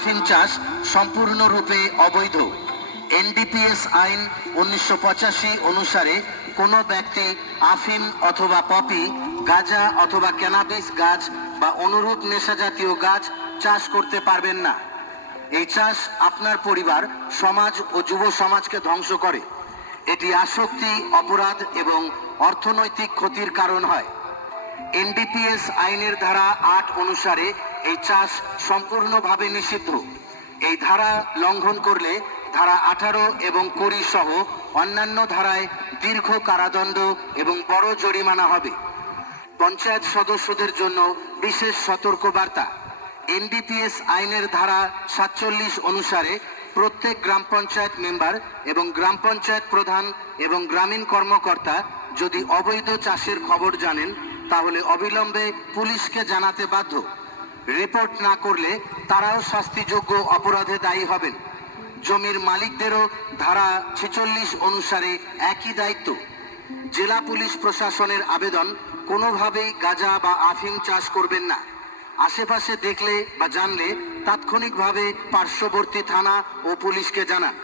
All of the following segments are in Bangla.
আফিম চাষ সম্পূর্ণরূপে অবৈধ। এনডিপিএস আইন 1985 অনুসারে কোনো ব্যক্তি আফিম অথবা পপি, গাঁজা অথবা ক্যানাবিস গাছ বা অনুরূপ নেশাজাতীয় গাছ চাষ করতে পারবেন না। এই চাষ আপনার পরিবার, সমাজ ও যুব সমাজকে ধ্বংস করে। এটি আসক্তি, অপরাধ এবং অর্থনৈতিক ক্ষতির কারণ হয়। এনডিপিএস আইনের ধারা 8 অনুসারে এই চাষ সম্পূর্ণভাবে নিষিদ্ধ। এই ধারা লঙ্ঘন করলে ধারা 18 এবং 20 সহ অন্যান্য ধারায় দীর্ঘ কারাদণ্ড এবং বড় জরিমানা হবে। পঞ্চায়েত সদস্যদের জন্য বিশেষ সতর্কবার্তা। এনডিপিএস আইনের ধারা 47 অনুসারে প্রত্যেক গ্রাম পঞ্চায়েত মেম্বার এবং গ্রাম পঞ্চায়েত প্রধান এবং গ্রামীণ কর্মকর্তা যদি অবৈধ চাষের খবর জানেন তাহলে অবিলম্বে পুলিশকে জানাতে বাধ্য। রিপোর্ট না করলে তারাও শাস্তিযোগ্য অপরাধে দায়ী হবেন। জমির মালিকদেরও ধারা 46 অনুসারে একই দায়িত্ব। জেলা পুলিশ প্রশাসনের আবেদন, কোনোভাবেই গাঁজা বা আফিম চাষ করবেন না। আশেপাশে দেখলে বা জানলে তাৎক্ষণিকভাবে পার্শ্ববর্তী থানা ও পুলিশকে জানান।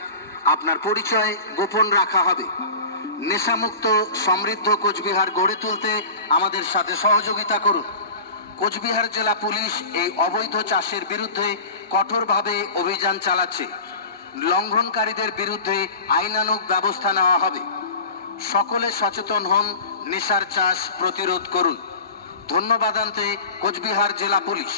আপনার পরিচয় গোপন রাখা হবে। নেশামুক্ত সমৃদ্ধ কোচবিহার গড়ে তুলতে আমাদের সাথে সহযোগিতা করুন। কোচবিহার জেলা পুলিশ এই অবৈধ চাষের বিরুদ্ধে কঠোরভাবে অভিযান চালাচ্ছে। লঙ্ঘনকারীদের বিরুদ্ধে আইনানুগ ব্যবস্থা নেওয়া হবে। সকলে সচেতন হন, নেশার চাষ প্রতিরোধ করুন। ধন্যবাদ আনতে কোচবিহার জেলা পুলিশ।